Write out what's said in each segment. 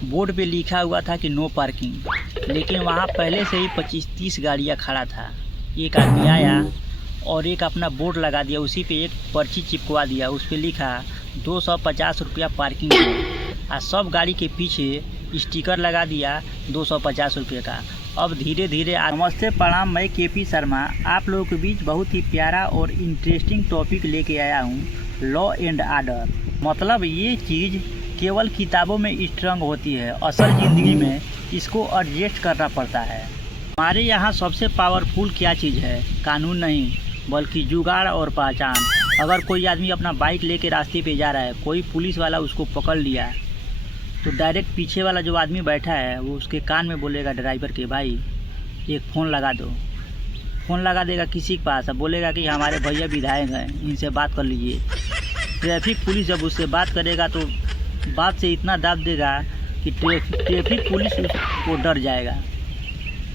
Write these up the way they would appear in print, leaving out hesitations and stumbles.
Board पे लिखा हुआ था कि नो पार्किंग, लेकिन वहाँ पहले से ही 25-30 गाड़ियाँ खड़ा था। एक आदमी आया और एक अपना बोर्ड लगा दिया, उसी पे एक पर्ची चिपकवा दिया, उस पर लिखा 250 रुपया पार्किंग दो, और सब गाड़ी के पीछे स्टिकर लगा दिया 250 रुपये का। अब धीरे धीरे नमस्ते प्रणाम, मैं केपी शर्मा आप लोगों के बीच बहुत ही प्यारा और इंटरेस्टिंग टॉपिक लेके आया हूँ, लॉ एंड आर्डर। मतलब ये चीज़ केवल किताबों में स्ट्रांग होती है, असल ज़िंदगी में इसको एडजस्ट करना पड़ता है। हमारे यहाँ सबसे पावरफुल क्या चीज़ है? कानून नहीं, बल्कि जुगाड़ और पहचान। अगर कोई आदमी अपना बाइक लेके रास्ते पे जा रहा है, कोई पुलिस वाला उसको पकड़ लिया, तो डायरेक्ट पीछे वाला जो आदमी बैठा है वो उसके कान में बोलेगा ड्राइवर के, भाई एक फ़ोन लगा दो। फ़ोन लगा देगा किसी के पास, अब बोलेगा कि हमारे भैया विधायक हैं, इनसे बात कर लीजिए। ट्रैफिक पुलिस जब उससे बात करेगा तो बात से इतना दाब देगा कि ट्रैफिक पुलिस उसको डर जाएगा।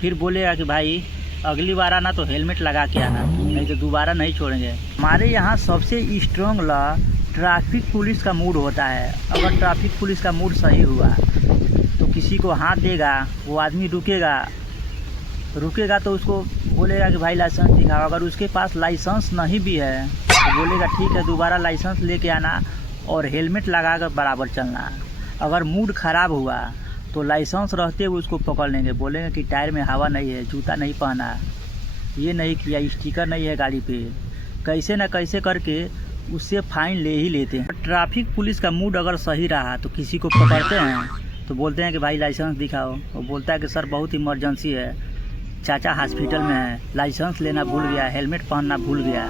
फिर बोलेगा कि भाई अगली बार आना तो हेलमेट लगा के आना, नहीं तो दोबारा नहीं छोड़ेंगे। हमारे यहाँ सबसे स्ट्रॉन्ग लॉ ट्रैफिक पुलिस का मूड होता है। अगर ट्रैफिक पुलिस का मूड सही हुआ तो किसी को हाथ देगा, वो आदमी रुकेगा तो उसको बोलेगा कि भाई लाइसेंस दिखाओ। अगर उसके पास लाइसेंस नहीं भी है तो बोलेगा ठीक है, दोबारा लाइसेंस लेके आना और हेलमेट लगा कर बराबर चलना। अगर मूड ख़राब हुआ तो लाइसेंस रहते हुए उसको पकड़ लेंगे, बोलेंगे कि टायर में हवा नहीं है, जूता नहीं पहना, ये नहीं किया, स्टिकर नहीं है गाड़ी पे, कैसे न कैसे करके उससे फाइन ले ही लेते हैं। ट्रैफिक पुलिस का मूड अगर सही रहा तो किसी को पकड़ते हैं तो बोलते हैं कि भाई लाइसेंस दिखाओ। वो बोलता है कि सर बहुत इमरजेंसी है, चाचा हॉस्पिटल में है, लाइसेंस लेना भूल गया, हेलमेट पहनना भूल गया।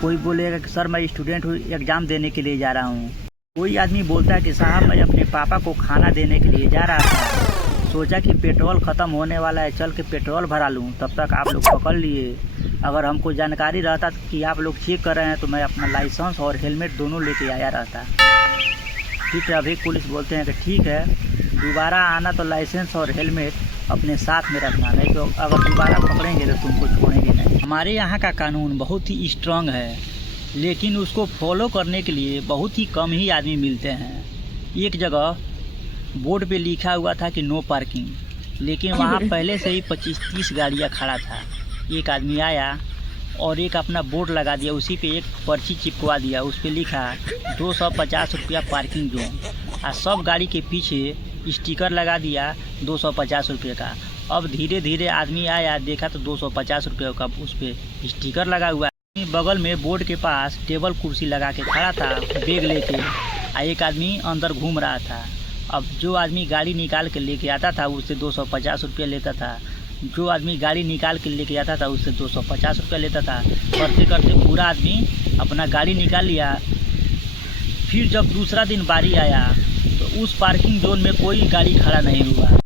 कोई बोलेगा कि सर मैं स्टूडेंट हूँ, एग्ज़ाम देने के लिए जा रहा हूँ। कोई आदमी बोलता है कि साहब मैं अपने पापा को खाना देने के लिए जा रहा था, सोचा कि पेट्रोल ख़त्म होने वाला है, चल के पेट्रोल भरा लूँ, तब तक आप लोग पकड़ लिए। अगर हमको जानकारी रहता कि आप लोग चेक कर रहे हैं तो मैं अपना लाइसेंस और हेलमेट दोनों लेके आया रहता। फिर ट्रैफिक पुलिस बोलते हैं कि ठीक है, दोबारा आना तो लाइसेंस और हेलमेट अपने साथ में रखना, नहीं तो अगर दोबारा पकड़ेंगे तो तुमको छोड़ेंगे नहीं। हमारे यहाँ का कानून बहुत ही स्ट्रांग है, लेकिन उसको फॉलो करने के लिए बहुत ही कम ही आदमी मिलते हैं। एक जगह बोर्ड पे लिखा हुआ था कि नो पार्किंग, लेकिन वहाँ पहले से ही 25-30 गाड़ियाँ खड़ा था। एक आदमी आया और एक अपना बोर्ड लगा दिया, उसी पे एक पर्ची चिपकवा दिया, उस पर लिखा 250 रुपया पार्किंग जोन, और सब गाड़ी के पीछे स्टिकर लगा दिया 250 रुपये का। अब धीरे धीरे आदमी आया, देखा तो 250 रुपये का उस पर स्टिकर लगा हुआ। बगल में बोर्ड के पास टेबल कुर्सी लगा के खड़ा था बैग लेके, और एक आदमी अंदर घूम रहा था। अब जो आदमी गाड़ी निकाल के लेके आता था उससे 250 रुपये लेता था, जो आदमी गाड़ी निकाल के लेके आता था उससे 250 रुपये लेता था। करते करते पूरा आदमी अपना गाड़ी निकाल लिया। फिर जब दूसरा दिन बारी आया तो उस पार्किंग जोन में कोई गाड़ी खड़ा नहीं हुआ।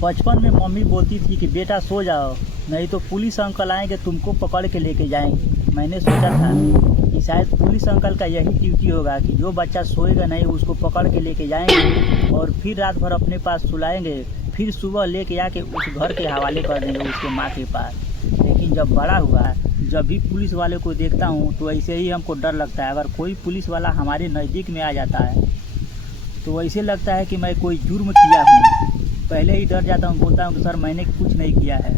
बचपन में मम्मी बोलती थी कि बेटा सो जाओ, नहीं तो पुलिस अंकल आएंगे तुमको पकड़ के लेके जाएंगे। मैंने सोचा था कि शायद पुलिस अंकल का यही ड्यूटी होगा कि जो बच्चा सोएगा नहीं उसको पकड़ के लेके जाएंगे और फिर रात भर अपने पास सुलाएंगे, फिर सुबह लेके आके उस घर के हवाले कर देंगे उसके माँ के पास। लेकिन जब बड़ा हुआ, जब भी पुलिस वाले को देखता हूँ तो ऐसे ही हमको डर लगता है। अगर कोई पुलिस वाला हमारे नज़दीक में आ जाता है तो ऐसे लगता है कि मैं कोई जुर्म किया हूँ, पहले ही डर जाता हूँ, बोलता हूँ कि सर मैंने कुछ नहीं किया है।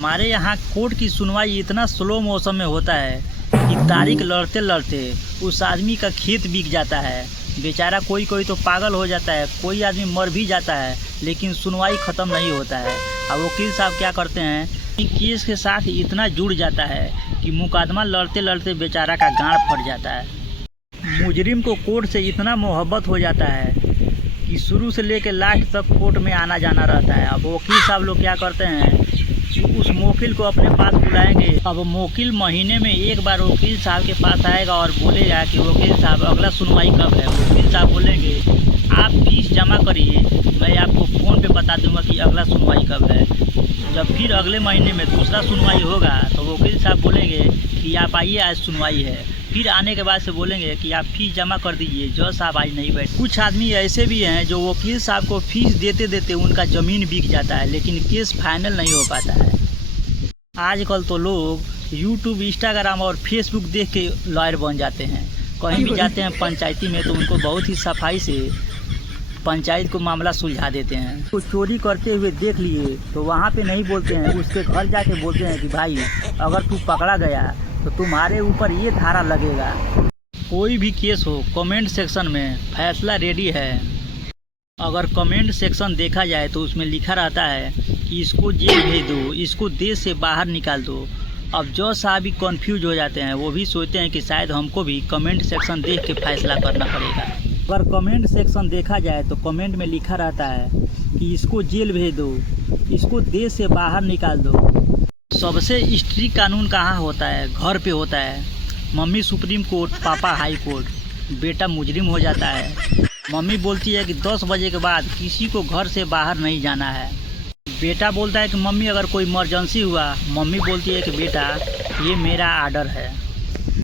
हमारे यहाँ कोर्ट की सुनवाई इतना स्लो मौसम में होता है कि तारीख लड़ते लड़ते उस आदमी का खेत बिक जाता है, बेचारा कोई तो पागल हो जाता है, कोई आदमी मर भी जाता है, लेकिन सुनवाई ख़त्म नहीं होता है। अब वकील साहब क्या करते हैं कि केस के साथ इतना जुड़ जाता है कि मुकदमा लड़ते लड़ते बेचारा का गांड फट जाता है। मुजरिम को कोर्ट से इतना मोहब्बत हो जाता है कि शुरू से लेकर लास्ट तक कोर्ट में आना जाना रहता है। अब वकील साहब लोग क्या करते हैं कि उस वकील को अपने पास बुलाएंगे। अब वकील महीने में एक बार वकील साहब के पास आएगा और बोलेगा कि वकील साहब अगला सुनवाई कब है। वकील साहब बोलेंगे आप फीस जमा करिए, मैं आपको फ़ोन पे बता दूंगा कि अगला सुनवाई कब है। जब फिर अगले महीने में दूसरा सुनवाई होगा तो वकील साहब बोलेंगे कि आप आइए आज सुनवाई है। फिर आने के बाद से बोलेंगे कि आप फीस जमा कर दीजिए, जज साहब आज नहीं बैठे। कुछ आदमी ऐसे भी हैं जो वकील साहब को फीस देते देते उनका ज़मीन बिक जाता है, लेकिन केस फाइनल नहीं हो पाता है। आजकल तो लोग यूट्यूब, इंस्टाग्राम और फेसबुक देख के लॉयर बन जाते हैं। कहीं भी जाते हैं पंचायती में तो उनको बहुत ही सफाई से पंचायत को मामला सुलझा देते हैं। तो चोरी करते हुए देख लिए तो वहाँ पे नहीं बोलते हैं, उसके घर जाके बोलते हैं कि भाई अगर तू पकड़ा गया तो तुम्हारे ऊपर ये धारा लगेगा। कोई भी केस हो, कमेंट सेक्शन में फैसला रेडी है। अगर कमेंट सेक्शन देखा जाए तो उसमें लिखा रहता है कि इसको जेल भेज दो, इसको देश से बाहर निकाल दो। अब जज साहब भी कन्फ्यूज हो जाते हैं, वो भी सोचते हैं कि शायद हमको भी कमेंट सेक्शन देख के फैसला करना पड़ेगा। अगर कमेंट सेक्शन देखा जाए तो कमेंट में लिखा रहता है कि इसको जेल भेज दो, इसको देश से बाहर निकाल दो। सबसे स्ट्रिक्ट कानून कहाँ होता है? घर पे होता है। मम्मी सुप्रीम कोर्ट, पापा हाई कोर्ट, बेटा मुजरिम हो जाता है। मम्मी बोलती है कि 10 बजे के बाद किसी को घर से बाहर नहीं जाना है। बेटा बोलता है कि मम्मी अगर कोई इमरजेंसी हुआ, मम्मी बोलती है कि बेटा ये मेरा आर्डर है।